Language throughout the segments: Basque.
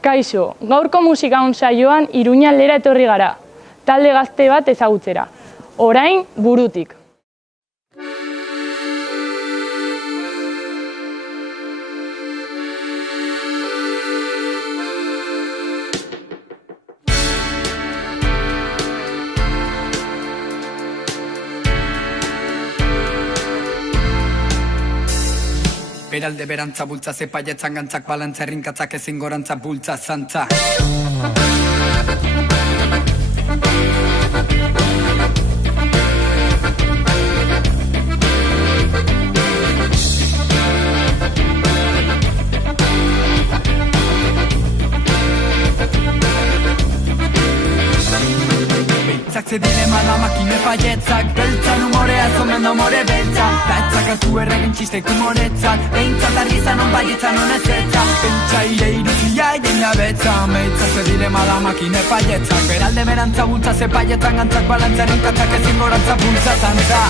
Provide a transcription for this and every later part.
Kaixo, gaurko musika saioan Iruña aldera etorri gara, talde gazte bat ezagutzera. Orain, Burutik. Beralde berantza bultza, zepaietzan gantzak balantza, errinkatzak ezin gorantza bultza zantza. Zedile mala makine paietzak, beltzan umorea zomen da umore beltza. Betzak hartu erregin txistek umoretzat, behintzat argizan on baietzan honezetzak. Pentsa ire iruzia egina betza, meitza zedile mala makine paietzak. Beralde berantza bultza, zepaietzan gantzak balantzaren katzak ezin gorantza bultza zantza.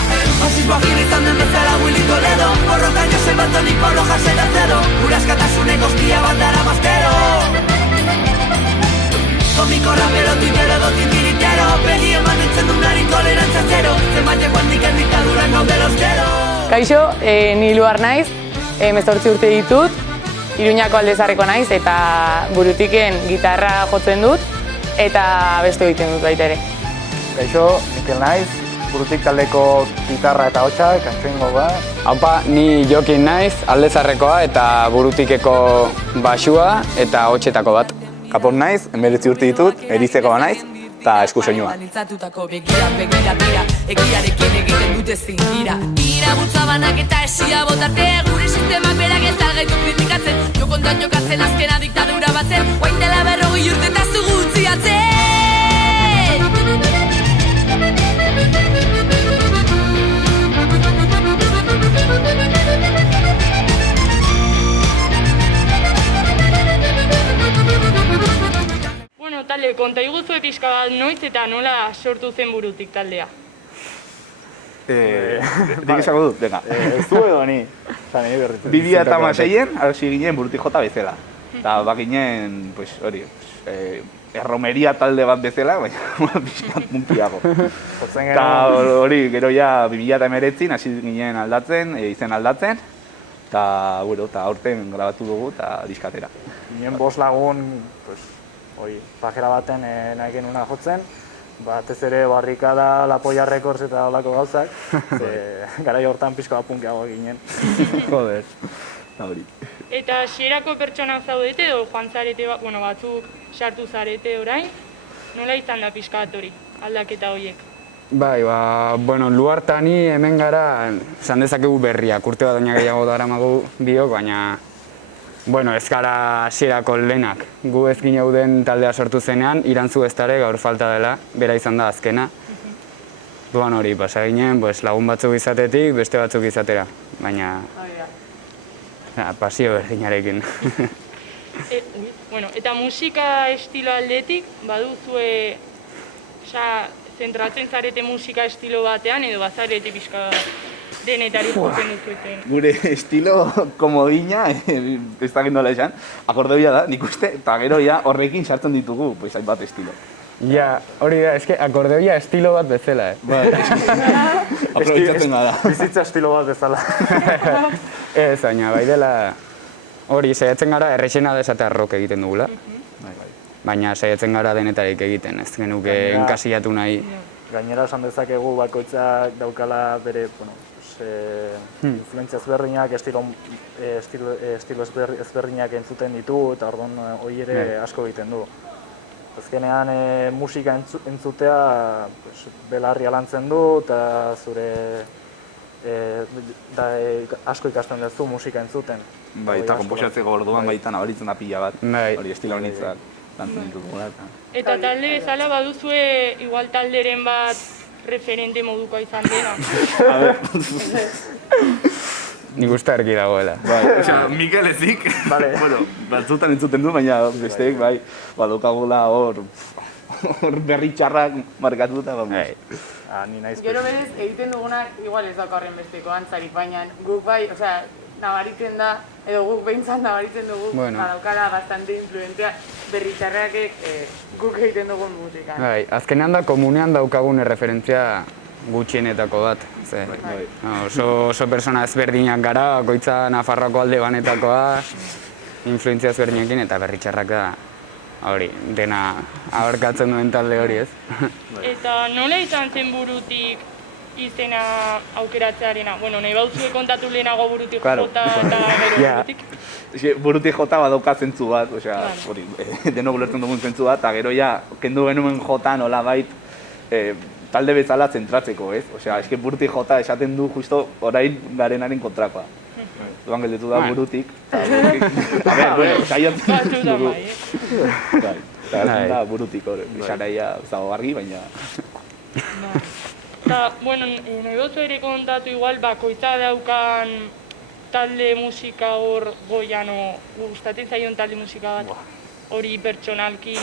Fasismoa gire izan den bezala Willy Toledo, borroka Josep Antoni Pablo Jasel Acero, gure askatasune goztia bandara maztero. Komiko rapero, tuitero, dotintiritero, begi eman entzen dunari tolerantza zero, zenbaiak guandiken diktaduran gaude lostero. Kaixo, ni Luar naiz, 18 urte ditut, Iruñako aldezarreko naiz eta Burutiken gitarra jotzen dut eta beste egiten dut baita ere. Kaixo, Mikel naiz, Burutik taldeko gitarra eta hotsa, kantxoingo ba. Haupa, ni Jokin naiz, aldezarrekoa eta Burutikeko basua eta hotxetako bat. Kapon naiz, 19 urte ditut, erizeko naiz, eta eskusoinua. Egiarekin egiten dute zin dira. Tira bultzabanak eta esia botarte, gure sistemak berak ez algaitu kritikatzen. Jokontan jokatzen azkena diktadura batzen, guain dela 40 urte eta zugutziatzen. Talde, konta iguzue pixka bat noiz eta nola sortu zen Burutik taldea? Dik esango dut, venga. Ez du edo ni. 2016-en, hasi ginen Burutik jota bezala. Eta bakinen, pues, hori, erromeria talde bat bezala, baina pixkat punkiago. Eta hori, gero ja 2019 hasi ginen aldatzen, izen aldatzen. Eta, bueno, aurten grabatu dugu eta diskatera. Ginen 5 lagun, pajera baten nahi genuna jotzen, batez ere Barrikada, La Polla Records eta olako gauzak, garai hortan pixko bat punkiago ginen. Joder, hori. Eta xerako pertsonak zaudete edo joan zarete, batzuk sartu zarete orain, nola izan da pixka bat hori, aldaketa horiek? Bai, Luar eta ni hemen gara, esan dezakegu berriak, urte bat baina gehiago daramagu biok, baina ez gara hasierako lehenak. Gu ez gineuden taldea sortu zenean, Irantzu Eztare gaur falta dela, bera izan da azkena. Duan hori, pasa ginen, lagun batzuk izatetik, beste batzuk izatera, baina pasio berdinarekin. Eta musika estilo aldetik, baduzue zentratzen zarete musika estilo batean edo bazarete pixka denetari jotzen duzueten. Gure estilo komodina, ez da gindola esan, akordeoia da, nik uste, eta gero ja horrekin sartzen ditugu, hainbat estilo. Ja, hori da, eske akordeoia estilo bat bezala, Aprobetxatzen da. Bizitza estilo bat bezala. Ez, baina, bai dela, hori, saiatzen gara errexena desatea rock egiten dugula. Baina saiatzen gara denetarik egiten, ez genuke enkasillatu nahi. Gainera esan dezakegu bakoitzak daukala bere, influentzia ezberdinak, estilo ezberdinak entzuten ditu, eta orduan hori ere asko egiten du. Azkenean musika entzutea belarria lantzen du, eta zure asko ikasten duzu musika entzuten. Bai, eta konposatzeko orduan baita nabaritzen da pila bat, hori estilo honitzak lantzen ditugula. Eta talde bezala baduzue igual talderen bat referente modukoa izan dena? Nik uste argi dagoela. Mikel ezik, batzutan entzuten du, baina besteek badokagula hor berri txarrak markatuta. Ni naiz. Gero berez egiten dugunak igual ez dakarren besteko antzarik, baina guk bai, nabaritzen da, edo guk behintzat nabaritzen dugu, Bueno. badaukala bastante influentzia berritxarrakek guk egiten dugun musikan. Bai, azkenean da komunean daukagun erreferentzia gutxienetako bat. Ze, oso persona ezberdinak gara, bakoitza Nafarroako alde banetakoa, influentzia ezberdinekin eta berritxarrak da hori, dena abarkatzen duen talde hori, ez? Eta nola izan zen burutik izena aukeratzearena? Bueno, nahi bauzue kontatu lehenago burutik Claro. jota eta gero Ja. burutik? Burutik jota badauka zentzu bat, osea, hori, denok ulertzen dugun zentzu bat, eta gero ja, kendu genuen jota nolabait talde bezala zentratzeko, ez? Osea, eske burutik jota esaten du justo orain garenaren kontrakoa. Duan gelditu da burutik, eta bueno, saiatzen Batzutan dugu. bai, Bai, eta da burutik, hori, bisaraia zago argi, baina... Eta, bueno, nahi bauzue ere kontatu igual bakoitza daukan talde musika hor goiano, gustatzen zaion talde musika bat, hori pertsonalki,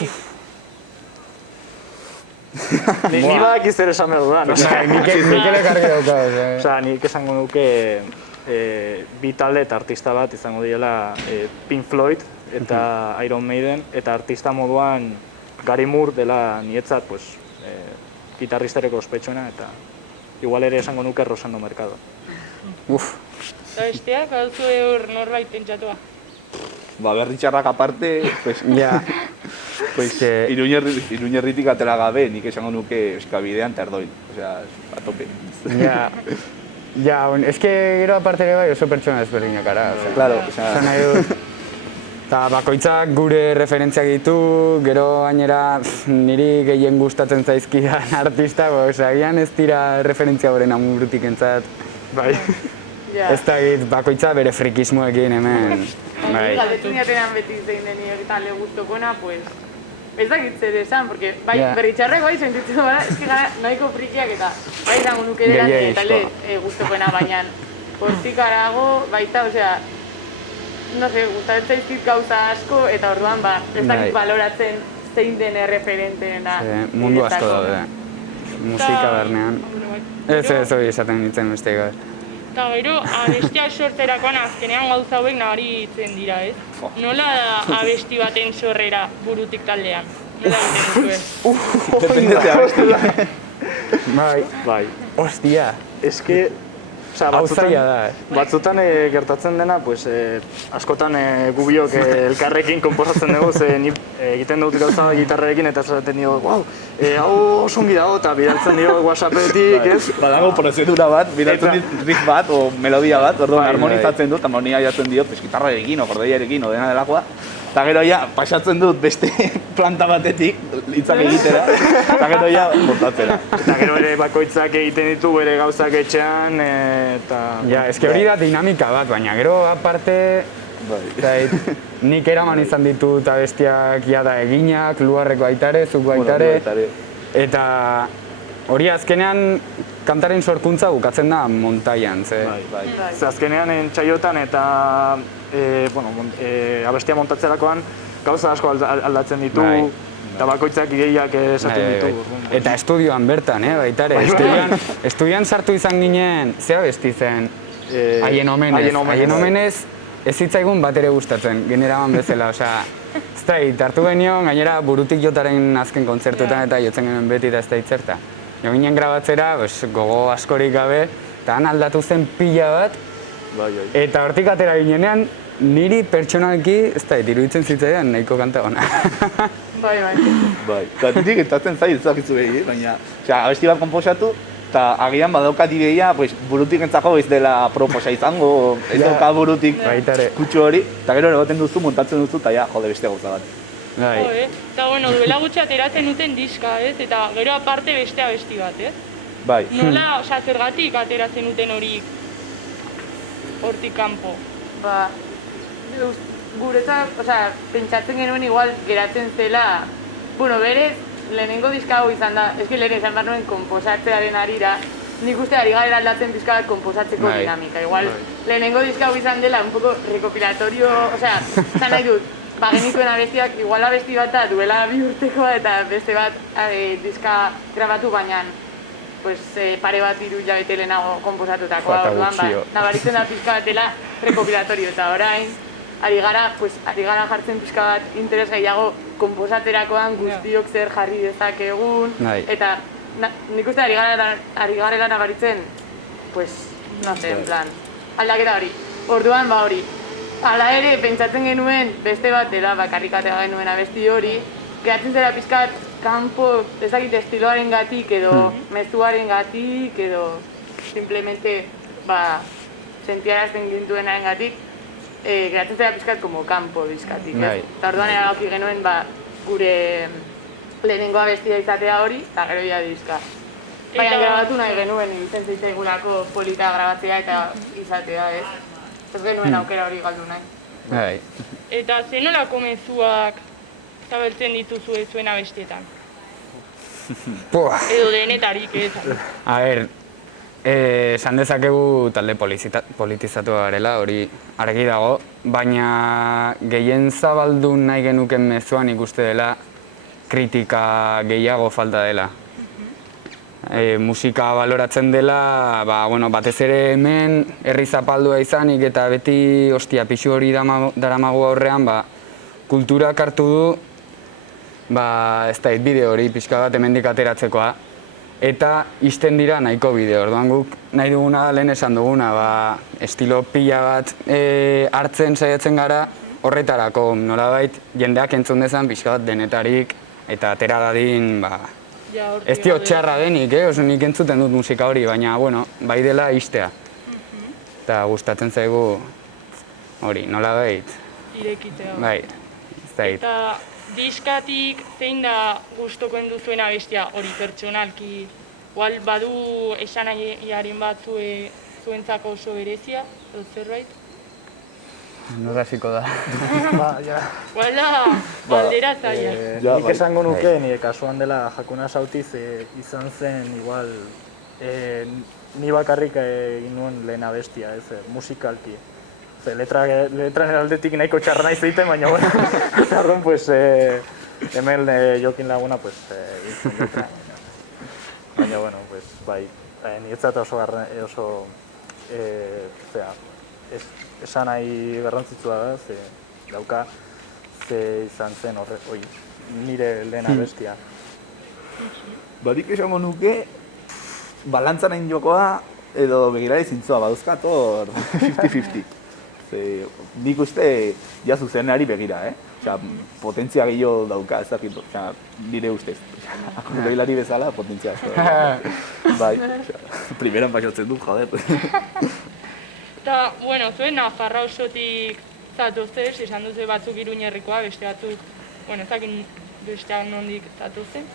Ni badaki zer esan behar dudan. Mikele kargi dauka, Osea, nik esango nuke bi talde eta artista bat izango direla Pink Floyd eta Iron Maiden, eta artista moduan Gary Moore dela nietzat, pues, gitarristareko ospetsuena, eta igual ere esango nuke Rosendo Mercado. Uf, eta besteak, bauzue hor norbait pentsatua. Ba, berritxarrak aparte, pues, ja. pues, Iruñerritik atera gabe, nik esango nuke Euskabidean terdoin, osea, a tope. Ja, es que gero aparte ere bai oso pertsona ezberdinak gara. Claro, osea, Esan nahi dut, eta bakoitzak gure referentziak ditu, gero gainera niri gehien gustatzen zaizkidan artista, agian ez dira referentzia horren amurutik entzat. Bai. Ja. Ez da bakoitza bere frikismoekin hemen. Bai. Galdetzen jatenan beti zein den nire talde gustokona, pues, ez dakit zer esan, porque bai, Ja. berritxarrak bai sentitzen gara, eski gara nahiko frikiak eta bai izango nuke dela nire talde gustokona, baina hortik arago baita, osea, no sé, gustatzen zaizkit gauza asko eta orduan ba, ez dakit Bai. baloratzen zein den erreferenteena. Mundu asko niretzako. daude. Musika barnean. Ez hori esaten nintzen beste gaur. Eta gero, abestiak sortzerakoan azkenean gauza hauek nabaritzen dira, ez? Nola da abesti baten sorrera burutik taldean? Nola egiten duzue? depende ze abesti. Bai, Bai. ostia, Eske, osea, hau zaila da. batzutan gertatzen dena, pues, askotan gu biok elkarrekin konposatzen dugu, ze ni egiten dut gauza gitarrarekin eta esaten dio, wow, hau oso ongi dago, eta bidaltzen dio WhatsAppetik, ez? Badago prozedura bat, bidaltzen dit riff bat, o melodia bat, orduan harmonizatzen dut, harmonia jatzen diot, pues, gitarrarekin, o kordeiarekin, o dena delakoa. Eta gero ja, pasatzen dut beste planta batetik, hitzak egitera, eta gero ja, montatzera. Eta gero ere bakoitzak egiten ditu bere gauzak etxean, eta... Ja, eske hori da dinamika bat, baina gero aparte, nik eraman izan ditut abestiak jada eginak, Luarreko aitare, zuk aitare, eta hori azkenean kantaren sorkuntza bukatzen da montaian, ze. Bai. Ze azkenean entsaiotan eta abestia montatzerakoan gauza asko aldatzen ditu, Bai. eta bakoitzak ideiak esaten ditu. Eta estudioan bertan, baita ere. Estudian sartu izan ginen, ze abesti zen? Haien omenez. Haien omenez ez zitzaigun bat ere gustatzen, generaban bezala, osea, ez da, hartu genion, gainera burutik jotaren azken kontzertuetan eta jotzen genuen beti eta ez da itzerta. Jo ginen grabatzera, gogo askorik gabe, eta han aldatu zen pila bat, eta hortik atera ginenean, niri pertsonalki, ez da, iruditzen zitzaidan nahiko kanta ona. Bai. Bai, eta niri gertatzen zait ezakizu behi, baina, osea, abesti bat konposatu, eta agian badaukat ideia, pues, burutik entzako ez dela proposa izango, ez dauka burutik kutsu hori, eta gero egoten duzu, montatzen duzu, eta ja, jode beste gauza bat. Eta, bueno, duela gutxi ateratzen duten diska, ez? Eta gero aparte beste abesti bat, ez? Bai. Nola, osea, zergatik ateratzen duten hori hortik kanpo? Ba, guretzat, osea, pentsatzen genuen igual geratzen zela, bueno, berez, lehenengo diska hau izan da, eski lehen izan behar nuen konposatzearen arira, nik uste ari gara aldatzen diska bat konposatzeko dinamika. Igual, lehenengo diska hau izan dela, un poco recopilatorio, osea, zan nahi dut, ba genituen abestiak, igual abesti bat duela 2 urtekoa eta beste bat diska grabatu, baina pues, pare bat 3 hilabete lehenago konposatutakoa, Jota orduan, gutxio. nabaritzen da pixka batela rekopilatorio, eta orain, ari gara jartzen pixka bat interes gehiago konposaterakoan guztiok zer jarri dezakegun, Bai. eta nik uste ari garela nabaritzen, pues, no sé, en plan, aldaketa hori. Orduan, hori, hala ere, pentsatzen genuen beste bat dela, bakarrikatea genuen abesti hori, geratzen zera pixkat kanpo, ezakit estiloaren gatik edo mezuaren gatik edo simplemente sentiarazten gintuenaren gatik, geratzen zera pixkat como kanpo diskatik, ez? Eta orduan erabaki genuen gure lehenengo abestia izatea hori, eta gero ja diska. Baina grabatu nahi genuen, egiten zitzaigulako polita grabatzea eta izatea, ez? Ez genuen aukera hori galdu nahi. Eta ze nolako mezuak zabaltzen dituzue zuen abestietan? Edo denetarik, ez? A ber, esan dezakegu talde politizatu garela, hori argi dago, baina gehien zabaldu nahi genuken mezuan ikuste dela kritika gehiago falta dela. Musika baloratzen dela, batez ere hemen herri zapaldua izanik eta beti pixu hori daramagu aurrean, kulturak hartu du, ez da bideo hori pixka bat hemendik ateratzekoa, eta isten dira nahiko bideo. Orduan guk nahi duguna, lehen esan duguna, estilo pila bat hartzen saiatzen gara horretarako, nolabait jendeak entzun dezan pixka bat denetarik eta atera dadin, ez dio txarra denik, oso nik entzuten dut musika hori, baina, bai dela istea. Eta gustatzen zaigu hori, nolabait. Irekitea. Bai, ez da hit. Eta diskatik zein da gustokoen duzuen abestia hori pertsonalki? Igual badu esanaiaren bat zuentzako oso berezia, edo zerbait? Nora hasiko da. Wala, aldera zaila. Nik esango nuke, nire kasuan dela Jakuna Sautiz izan zen, igual, ni bakarrik egin nuen lehen abestia, musikalki. Letran aldetik nahiko txarra nahi zeiten, baina, orduan, pues, hemen Jokin Laguna, pues, egin letra. Baina, pues, bai, niretzat oso, esan nahi garrantzitsua da, dauka, izan zen nire lehen abestia. Badik esango nuke, balantzaren jokoa edo begirari zintzoa, baduzkat hor 50-50. Nik uste ja zuzenari begira, potentzia gehiago dauka, ez dakit, nire ustez. Akordeilari bezala, potentzia asko. Bai, primeran pasatzen dut, joder. Eta, zuen Nafarroa osotik zatozez, esan duzu batzuk Iruñerrikoa, beste batzuk, ez dakit besteak nondik zatozen?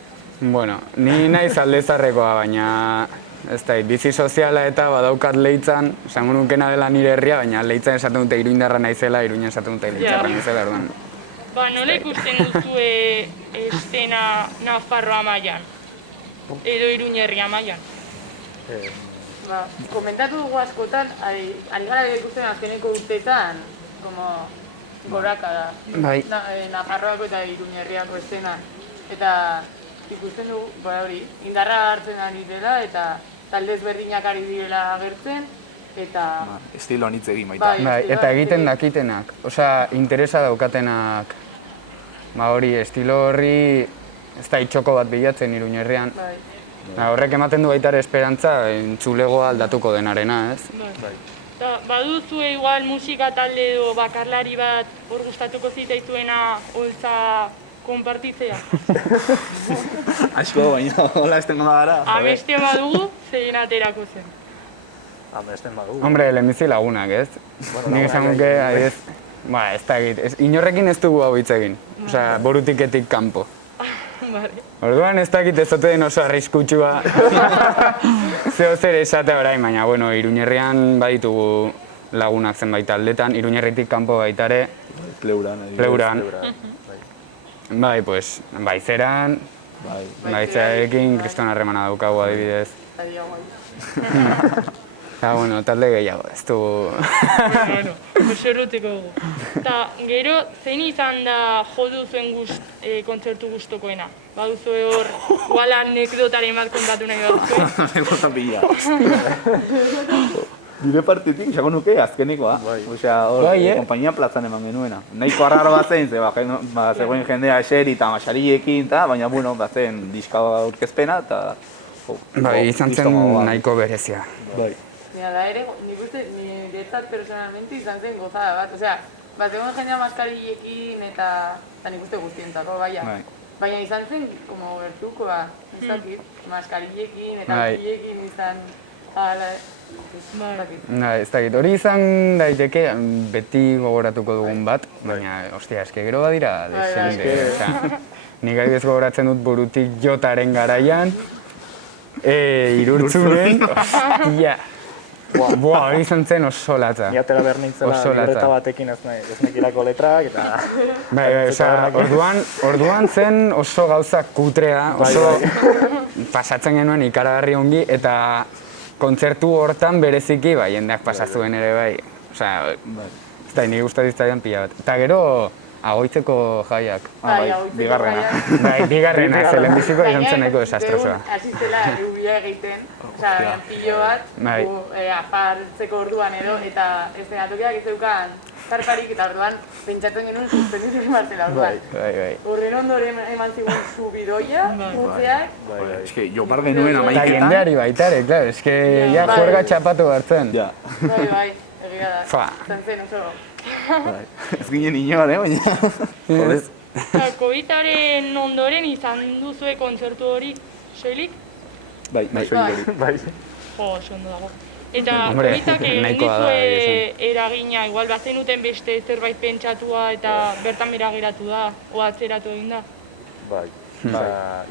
Ni naiz Aldezarrekoa, baina ez da, bizi soziala eta badaukat Leitzan, esango nukena dela nire herria, baina Leitzan esaten dute Iruindarra naizela, Iruña esaten dute Leitzarra naizela, orduan. Nola ikusten duzue estena Nafarroa mailan? Edo Iruñerria mailan? Komentatu dugu askotan, ari gara ikusten azkeneko urteetan, goraka da. Nafarroako eta Iruñerriako estena. Eta ikusten dugu, indarra hartzen ari dela eta talde ezberdinak ari direla agertzen, eta... Estilo anitz egin baita. Eta egiten dakitenak, interesa daukatenak, estilo horri ez da itxoko bat bilatzen Iruñerrian. Horrek ematen du baita ere esperantza, entzulegoa aldatuko denarena, ez? Baduzue igual musika talde edo bakarlari bat hor gustatuko zitaizuena holtza konpartitzea? Asko, baina hola estengo da gara. Abeste badugu, zein aterako zen? Abesten badugu. Hombre, lehenbizi lagunak, ez? Nik esan nuke, ez da egit. Inorrekin ez dugu hau hitz egin. Borutiketik kanpo. Orduan ez dakit ez ote den oso arriskutsua zeo zer esatea orain, baina Iruñerrian baditugu lagunak zenbait aldetan, Iruñerritik kanpo baitare, Pleuran. Baizeran, Baitzerarekin kriston harremana daukagu adibidez. Eta, bueno, talde gehiago, ez du... Bueno, oserruteko dugu. Eta gero, zein izan da jo duzuen kontzertu gustokoena? Baduzu hor, igual anekdotaren bat kontatu nahi baduzu. Anekdota pila. Nire partetik, xako nuke, azkenikoa. Osea, hor, kompainia plazan eman genuena. Nahiko arraro bat zen, zegoen jendea eseri eta masariekin, baina, bueno, bazen diska aurkezpena, eta... Bai, izan zen nahiko berezia. Bai. Da ere, nik uste, niretzat personalmente izan zen gozada bat. Osea, zegoen jendea maskarillekin eta nik uste guztientzako, baina izan zen, como gertukoa, ez dakit, maskarillekin eta guztiekin izan... Ez dakit, hori izan daiteke beti gogoratuko dugun bat, baina, ostia, eske gero badira desende. Nik adibidez gogoratzen dut burutik jotaren garaian, Irurtzunen, ostia. Boa, hori izan zen oso latza. Ni atera behar nintzela libreta batekin ez nekilako letrak eta... Bai, osea, orduan zen oso gauza kutrea, oso pasatzen genuen ikaragarri ongi eta kontzertu hortan bereziki, bai, jendeak pasazuen ere bai. Osea, ez da, nire guztat iztaian pila bat. Eta gero, Agoitzeko jaiak. Bigarrena. Bai, bigarrena, zelen biziko izan zen nahiko desastrosoa. Asistela, rubia egiten, osea, pilo bat, afartzeko orduan edo, eta eszenatokiak ez zeukan karparik, eta orduan pentsatzen genuen suspenditzen martzela orduan. Horren ondoren eman zigun zu bidoia, urtzeak. Ez que, jopar genuen amaiketan. Eta jendeari baitare, klar, ez que ja juerga txapatu hartzen. Bai, egia da. Zan zen oso. Ez ginen inoan, baina... Jodez. COVID-aren ondoren izan duzue kontzertu hori, soilik? Bai, soilik hori. Jo, oso ondo dago. Eta COVID-ak egin dizue eragina, igual bazenuten beste zerbait pentsatua eta bertan bera geratu da, o atzeratu egin da? Bai,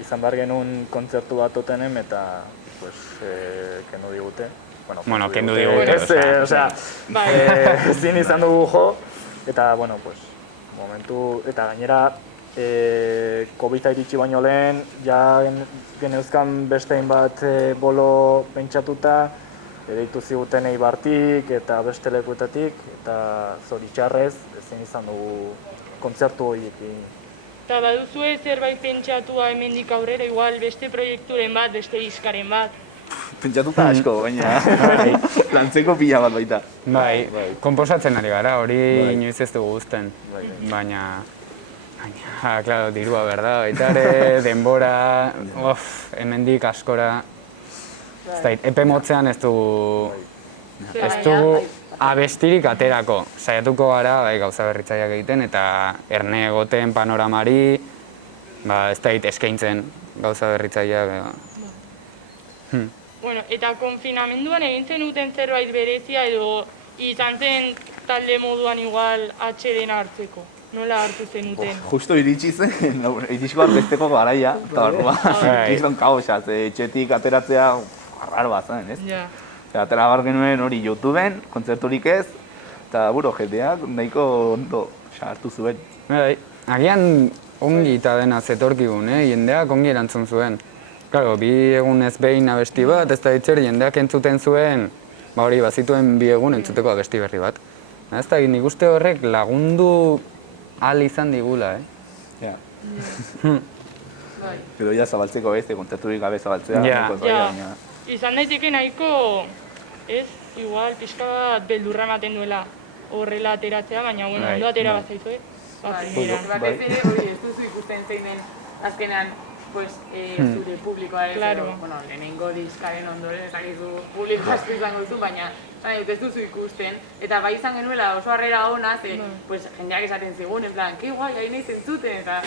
izan behar genuen kontzertu bat otenen eta, kendu digute. Bueno, kendu digute, osea, ezin izan dugu jo, eta, bueno, momentu, eta gainera, COVID-a iritsi baino lehen, ja geneuzkan bestein bat bolo pentsatuta, deitu ziguten Eibartik eta beste lekuetatik, eta zoritxarrez, ezin izan dugu kontzertu horiekin. Eta baduzue zerbait pentsatua hemendik aurrera, igual beste proiekturen bat, beste diskaren bat? Pentsatuta asko, baina lantzeko pila bat baita. Bai, konposatzen ari gara, hori inoiz ez dugu guzten. Baina, klaro, dirua berda, baita ere, denbora, hemendik askora. Epe motzean ez dugu abestirik aterako. Saiatuko gara gauza berritzaileak egiten eta erne egoten panoramari, ez da eskaintzen gauza berritzaileak. Bueno, eta konfinamenduan egin zenuten zerbait berezia edo izan zen talde moduan igual atxeden hartzeko? Nola hartu zenuten? Justo iritsi zen, iritsiko besteko garaia, eta izan kaosa, etxetik ateratzea raro bat zen, ez? Atera bar genuen hori YouTubeen, kontzerturik ez, eta jendeak nahiko ondo hartu zuen. Agian ongi eta dena zetorkigun, jendeak ongi erantzun zuen. Claro, bi egunez behin abesti bat, ez da ditzer jendeak entzuten zuen, hori bazituen bi egun entzuteko abesti berri bat. Ez da, nik uste horrek lagundu ahal izan digula, Pero ya zabaltzeko ez, kontzerturik gabe zabaltzea. Izan daiteke nahiko, ez, igual, pixka bat beldurra ematen duela horrela ateratzea, baina, bueno, ondo atera bat zaizu, Batez ere, hori ez duzu ikusten zein den azkenean, zure publikoaren, lehenengo diskaren ondoren, ezakizu publiko asko izango duzu, baina ez duzu ikusten. Eta bai izan genuela oso harrera ona, jendeak esaten zigun, en plan, ke guai, hain nahi zentzuten, eta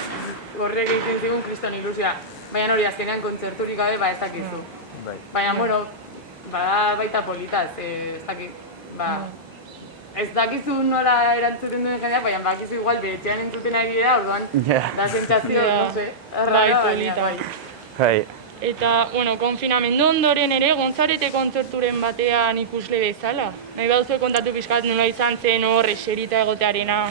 horrek egiten zigun kriston ilusia. Baina hori azkenean kontzerturik gabe, ez dakizu. Baina, bueno, baita polita, ez dakit, ez dakizu nola erantzuten duen jendeak, baina bakizu igual beretxean entzuten ari dira, orduan da sentsazio, no sé, polita. Eta, bueno, konfinamendu ondoren ere, gontzarete kontzerturen batean ikusle bezala. Nahi baduzu kontatu pixkat nola izan zen hor eserita egotearena.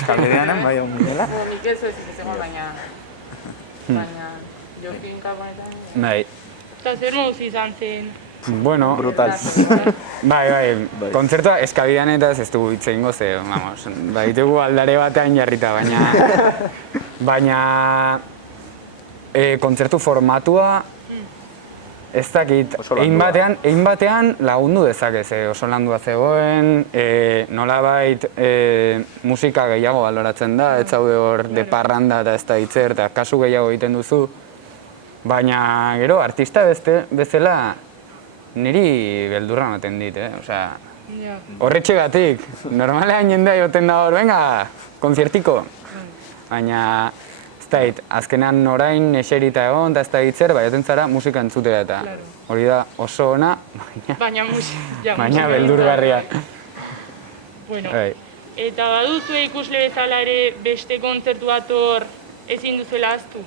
Eskalerean, bai, hon minela? Nik ez ez egon, baina Jokin kabonetan. Eta zer moduz izan zen? Bueno, Brutal. bai, kontzertua eskabidean eta ez dugu hitz egingo ze, vamos, baitugu aldare batean jarrita, baina kontzertu formatua ez dakit, egin batean lagundu dezake, ze oso landua zegoen, nolabait musika gehiago baloratzen da, ez zaude hor de parranda eta ez da hitzer, eta kasu gehiago egiten duzu, baina gero artista bezala niri beldurra ematen dit, osea, horretxegatik, normalean jendea joten da hor, venga, konzertiko, baina ez da hit, azkenan orain eserita egon, eta ez da hitzer, baioten zara musika entzutera eta hori da oso ona, baina beldurgarria. Bueno, eta baduzu ikusle bezala ere beste kontzertu bat hor ezin duzuela ahaztu?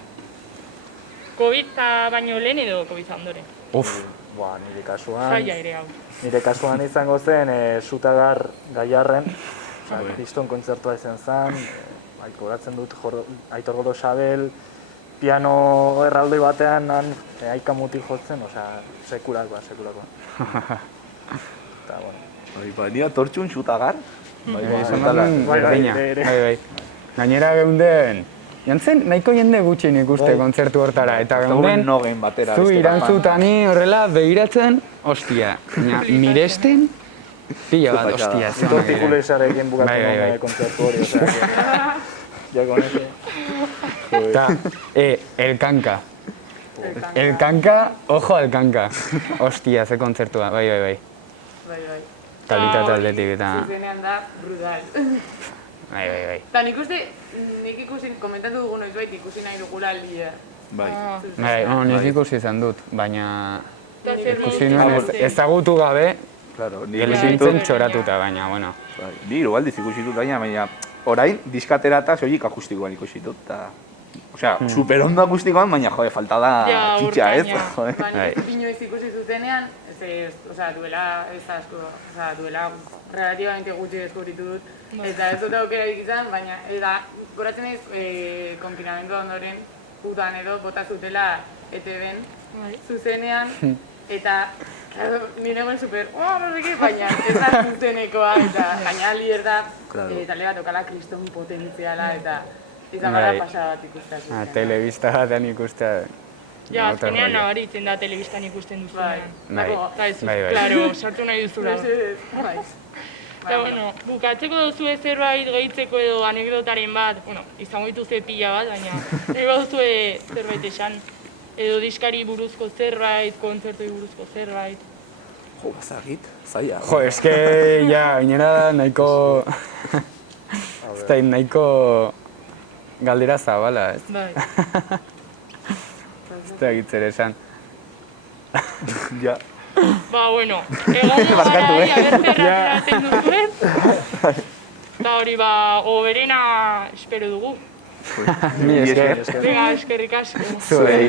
COVID baino lehen edo COVID ondoren? Nire kasuan... Zaila ere hau. Nire kasuan izango zen Sutagar Gaiarren, kriston kontzertua izan zen, goratzen dut Aitor Gorosabel, piano erraldoi batean Aika Mutil jotzen, osea, sekulakoa. Eta, bueno. Nire tortxun Sutagar? Bai. Gainera geunden, jantzen nahiko jende gutxi ikuste kontzertu hortara, eta geunden, zu irantzutani horrela begiratzen, ostia, miresten, pila bat, ostia. Tortikulesarekin bukatu nuen kontzertu hori, osea, ja con eso. Eta, El Kanka. El Kanka, ojo al Kanka. Ostia, ze kontzertua, bai. Kalitate aldetik eta... Zuzenean da, brutal. Bai. Eta nik ikusi, komentatu dugu noizbait ikusi nahi dugula aldia. Bai. Nik ikusi izan dut, baina... Ikusi nuen ezagutu gabe, gelditzen txoratuta, baina, bueno. Ni irugaldiz ikusi dut, baina orain diskatera eta soilik akustikoan ikusi dut. Osea, superondo akustikoan, baina jode, falta da txitxa, ez? Baina inoiz ikusi zuzenean, duela ez asko, duela relativamente gutxi deskubritu dut. Eta ez dut aukerarik izan, baina goratzen ez konfinamendu ondoren putan edo bota zutela ETV-en zuzenean, eta nire egon super, baina ez da zuzenekoa, eta gaina lier da, talde bat okala kriston potentziala, eta izan gara pasada bat ikustea zuzenean. Telebista batean ikustea. Ja, azkenean nabaritzen da telebistan ikusten duzunean. Claro, sartu nahi duzula. Eta, bueno, bukatzeko duzu zerbait gehitzeko edo anekdotaren bat, izango dituzue pila bat, baina nahi baduzue zerbait esan, edo diskari buruzko zerbait, kontzertoi buruzko zerbait. Jo, bazagit, zaila. Jo, eske, gainera nahiko... nahiko galdera zabala, ez? Bai. Ez da egitzer esan. Ja. Ba, bueno, egon garai, abertzerra eraten duzuen. Eta hori, oberena espero dugu. Mi esker. Venga, eskerrik asko. Zuei.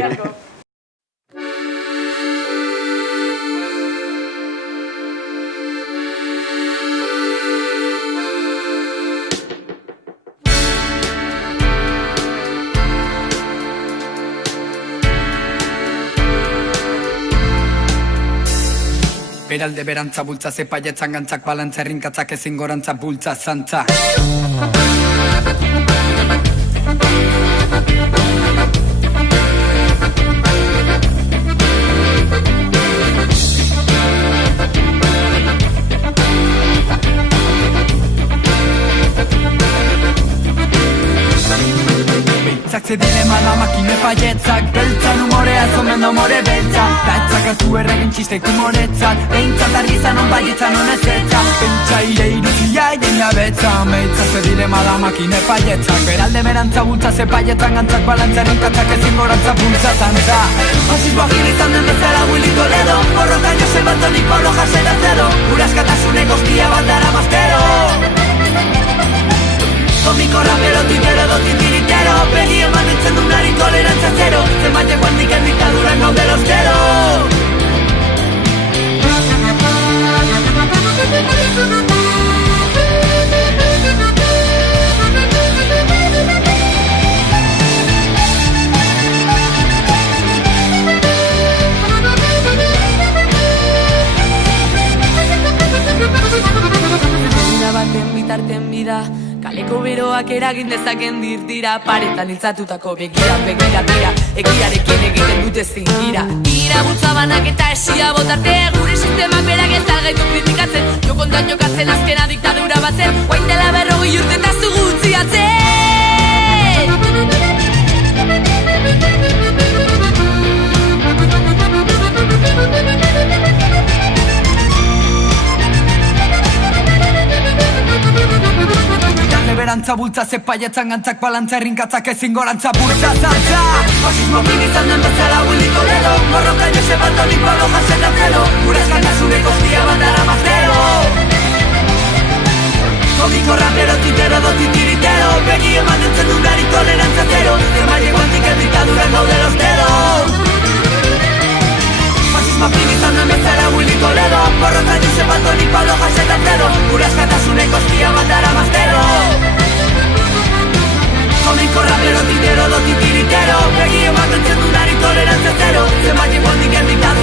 Beralde berantza bultza zepaietzan gantzak balantza errinkatzak ezin gorantza bultza zantza. Ze dilema da makine paietzak, beltzan umorea zomen da umore beltza. Betzak hartu erregin txistek umoretzat, behintzat argizan on baietzan on ezetza. Pentsa ire iruzia jena betza, meitza ze dilema da makine paietzak. Beralde berantza bultza ze paietzan gantzak balantzaren katzak ezin gorantza bultza zantza. Fasismo agil izan den bezala Willy Toledo, borroka Josep Antoni Pablo Jasera zero, gure askatasune goztia bandara maztero. Komiko rapero, tuitero, dotitiritero, begi eman entzen dunari tolerantzia zero, zenbaitek guandiken diktaduran gaude lozkero. fasismoak eragin dezaken dira paretan iltzatutako begira tira egiarekin egiten dute zingira tira bultzabanak eta esia botarte gure sistemak berak ez algaitu kritikatzen jokontan jokatzen azkena diktadura batzen oain dela 40 urte eta zu gutziatzen Berantza bultza zepaiatzen gantzak balantza errinkatzak ezin gorantza bultza zantza Fasismo bin izan den bezala Willy Toledo Morroka Joseba Toni Pablo jasetan zero Gure eskandazuneko zia bandara maztero Komiko rapero titero do titiritero Begi ematen zen dugari tolerantza zero Zemaile guantik el diktaduran gaude los dedos Fasismo bin izan den bezala Willy Toledo Morroka Joseba Toni Pablo jasetan zero Gure eskandazuneko zia bandara maztero Komiko rapero titero do titiritero Begi ematen zen dugari tolerantza zero Zemaile guantik el diktaduran